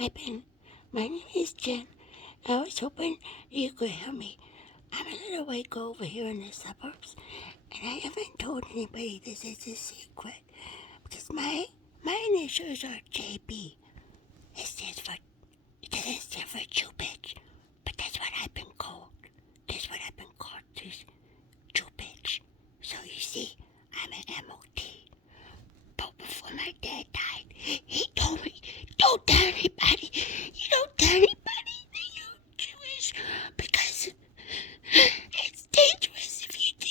Hi, Ben. My name is Jen. I was hoping you could help me. I'm a little white girl over here in the suburbs, and I haven't told anybody this is a secret because my initials are JB. It doesn't stand for Jew bitch, but that's what I've been called. That's what I've been called, this Jew bitch. So you see, I'm an MOT. But before my dad died, he told me, don't tell anybody. You don't tell anybody that you're Jewish because it's dangerous if you do.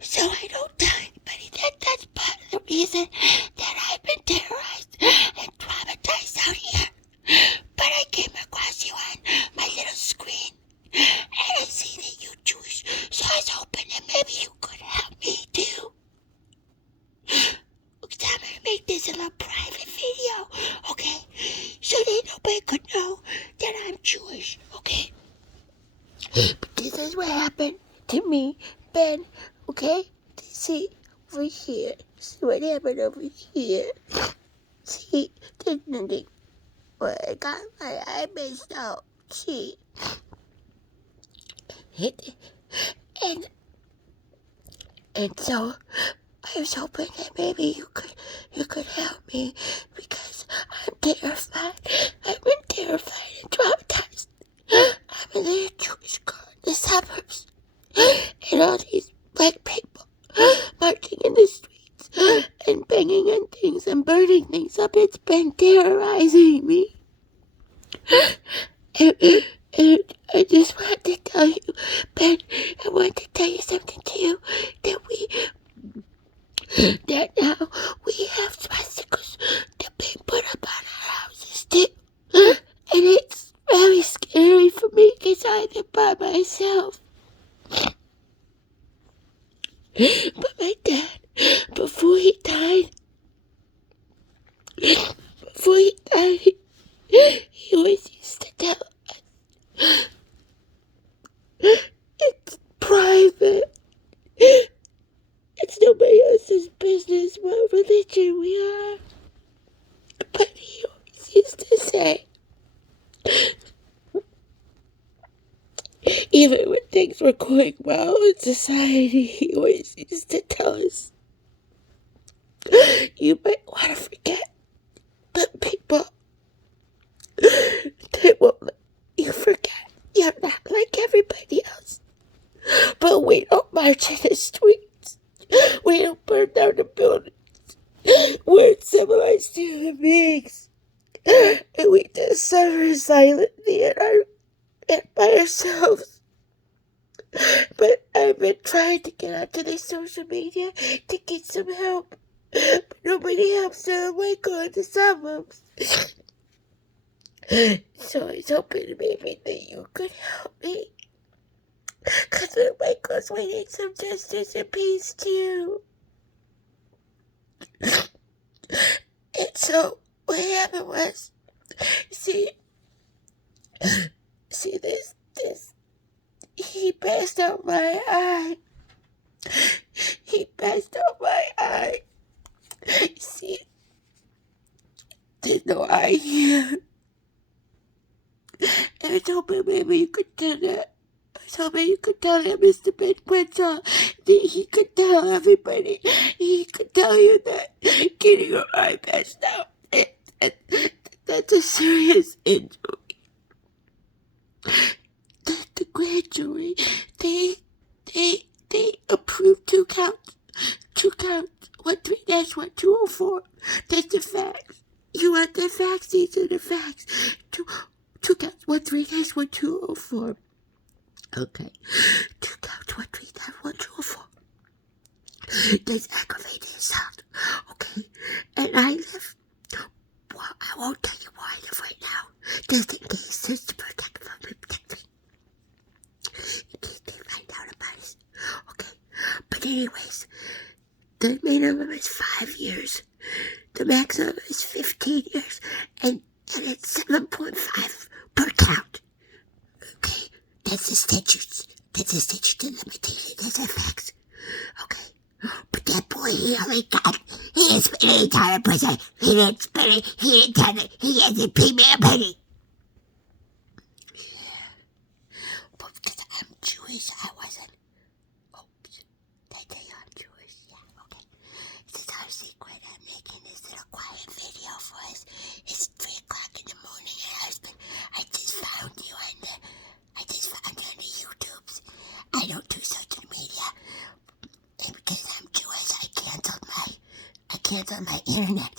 So I don't tell anybody. That's part of the reason that I've been terrorized and traumatized out here. But I came across you on my little screen, and I see that you're Jewish. So I was hoping that maybe you could help me too. I'm gonna make this a little private video, okay? So that nobody could know that I'm Jewish, okay? But this is what happened to me, Ben, okay? See, over here. See what happened over here. See, there's nothing. Well, I got my eye messed up. See? And so I was hoping that maybe you could help me because I'm terrified. I've been terrified and traumatized. I'm a little Jewish girl in the suburbs, and all these black people marching in the streets and banging on things and burning things up. It's been terrorizing me. And I just wanted to tell you, Ben, I wanted to tell you something to you that now we have swastikas that are being put up on our houses too. And it's very scary for me because I live by myself. But my dad, before he died, he always used to tell us, it's private. It's nobody else's business what religion we are. But he always used to say, even when things were going well in society, he always used to tell us, you might want to forget the people. They won't let you forget. You're not like everybody else. But we don't march in the streets. We don't burn down the buildings. We're civilized human beings. And we just suffer silently by ourselves. But I've been trying to get onto the social media to get some help. But nobody helps the white girl in the suburbs. So I was hoping maybe that you could help me. Because the white girls, we need some justice and peace too. And so what happened was, see this, he passed out my eye. See, there's no eye here. And I was hoping maybe you could tell that. I was hoping you could tell that Mr. Ben Shapiro that he could tell everybody. He could tell you that getting your eye patched out, that's a serious injury. The grand jury, they approved 2 counts. 13-1204. That's the facts. You want the facts? These are the facts. Two counts. 13-1204. Okay. 2 counts. 13-1204. That's aggravated assault. Okay. And I live. Well, I won't tell you where I live right now. Just in case, just to protect me. In case they find out about it. Okay. But anyways, the minimum is 5 years. The maximum is 15 years. And it's 7.5 per count. That's the statutes. That's the statute of limitation. That's the facts. Okay. But that boy, he didn't spend any time in prison. He didn't pay me a penny. But because I'm Jewish, I wasn't. Oops. Did I tell you I'm Jewish? Yeah, okay. This is our secret. I'm making this little quiet video for us. It's 3 o'clock in the morning, and I just found you on the YouTubes. I don't do social media. And because I'm Jewish, I canceled my internet.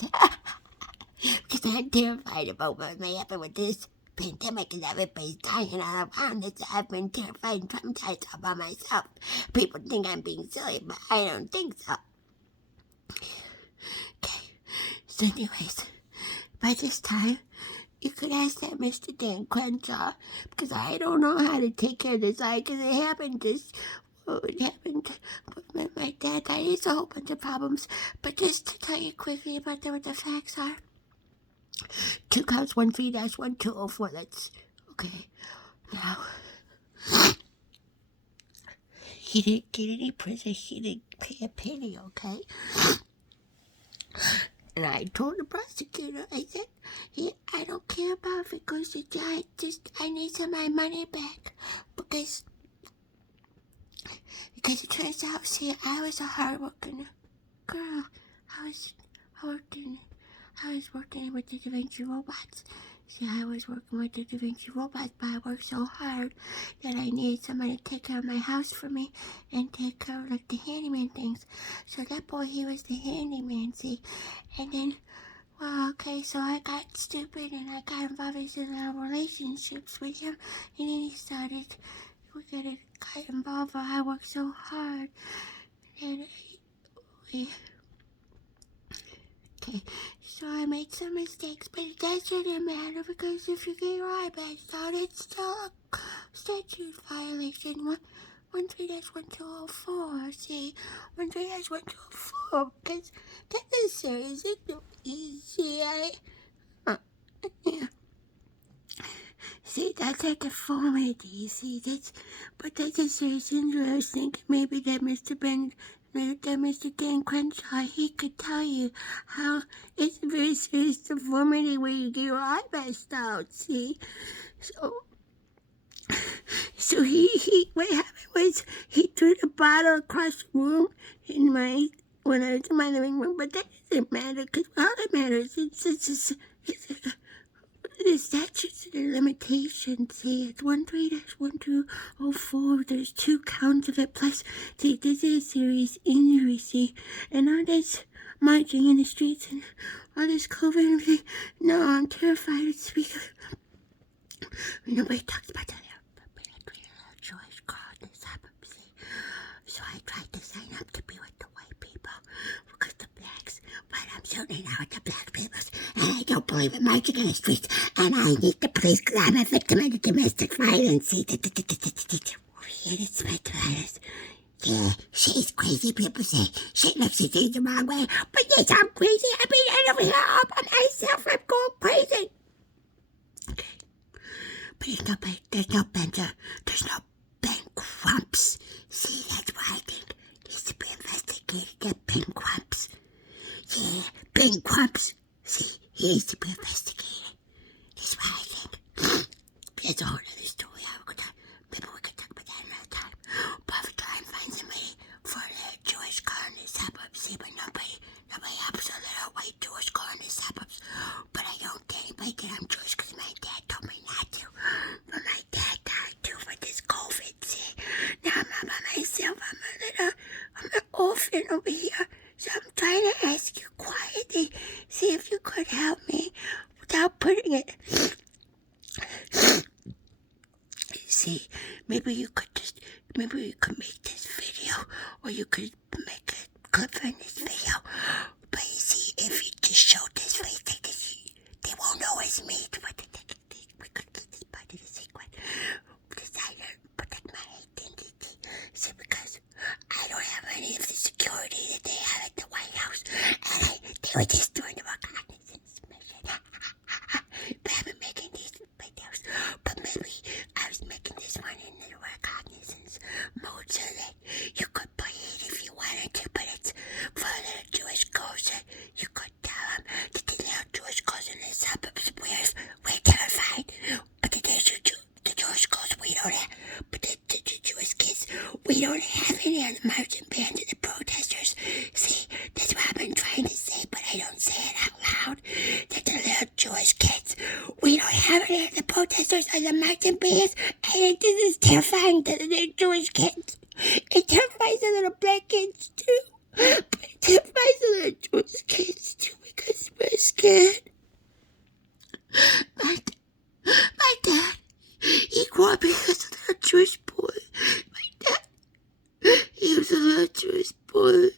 Because I'm terrified about what may happen with this pandemic and everybody's dying all around us. I've been terrified and traumatized all by myself. People think I'm being silly, but I don't think so. Okay, so anyways, by this time, you could ask that Mr. Dan Crenshaw, because I don't know how to take care of this eye, because it happened with my dad died. It's a whole bunch of problems, but just to tell you quickly about what the facts are. 2 counts 13-1204. That's okay. Now, he didn't get any prison. He didn't pay a penny. Okay. And I told the prosecutor, I said, I don't care about if it goes to jail. I need some of my money back because it turns out, see, I was a hard-working girl. I was working with the Da Vinci robots. See, I was working with the Da Vinci robots, but I worked so hard that I needed somebody to take care of my house for me and take care of, like, the handyman things. So that boy, he was the handyman, see. And then, well, okay, so I got stupid and I got involved in relationships with him. And then we got involved, but I worked so hard. And okay, so I made some mistakes, but that shouldn't matter because if you get your eye patched out, it's still a statute violation. 13-1204. See, 13-1204 because that is serious. It's no easy. Yeah. See, that's a deformity. See, that's a serious injury. I was thinking maybe that Mr. Dan Crenshaw, he could tell you how it's a very serious deformity where you get your eye bashed out, see? So what happened was he threw the bottle across the room when I was in my living room, but that doesn't matter because all that matters is the statutes and the limitations, see, it's 13-1204. There's 2 counts of it. Plus, see, this is a serious injury, see, and all this marching in the streets and all this COVID and everything. No, I'm terrified to speak. Nobody talks about that. But I created a Jewish card in the suburbs, see. So I tried to sign up to be with the white people because the blacks, but I'm certainly not with the black people. And I don't believe in marching in the streets. And I need the police because I'm a victim of domestic violence. See, it's domestic violence. Yeah, she's crazy. People say she looks at things the wrong way. But yes, I'm crazy. I mean, I don't know all by myself. I'm going crazy. Okay. But there's no Ben Crumps. See, that's why I think needs to be investigated. Get Ben Crumps. Yeah, Ben Crumps. See, he needs to be investigated. That's why I think. That's a whole other story. Maybe we could talk about that another time. But I'll try and find somebody for the Jewish car in the suburbs. See, but nobody helps a little white Jewish car in the suburbs. But I don't tell anybody that I'm Jewish because my dad told me not to. But my dad died too for this COVID. See, now I'm not by myself. I'm an orphan over here. So I'm trying to ask you quietly, see if you could help me without putting it. See, maybe you could make this video, or you could make a clip from this video. But you see, if you just show this face, they won't know it's me. We could keep this part of the secret. Decided to protect my identity. See, because I don't have any of the security that they have at the White House, and they were just doing the reconnaissance mission. But I've been making these videos, but maybe I was making this one in the reconnaissance mode so that you could play it if you wanted to, but it's we don't have any of the protesters or the mountain bears, and this is terrifying to the Jewish kids. It terrifies the little black kids too. But it terrifies the little Jewish kids too because we're scared. My dad, he grew up as a little Jewish boy. My dad, he was a little Jewish boy.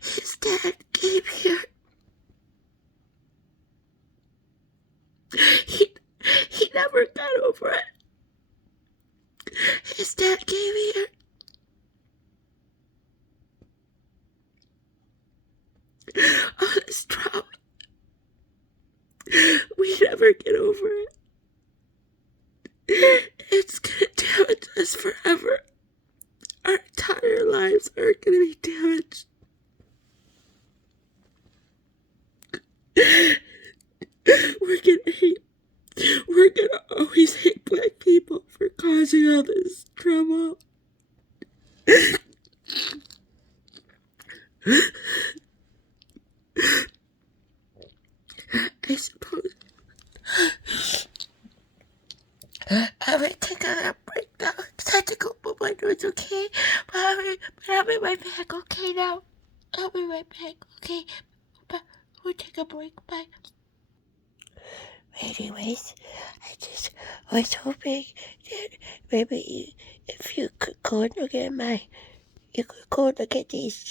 His dad came here. He never got over it. His dad came here. All this trauma. We never get over it. It's gonna damage us forever. Our entire lives are gonna be damaged. We're gonna always hate black people for causing all this trouble. I suppose I'm gonna take a little break now. I have to go put my nose, okay? But I'll be right back, okay now? I'll be right back, okay? But we'll take a break, bye. Anyways, I just was hoping that maybe if you could go and look at these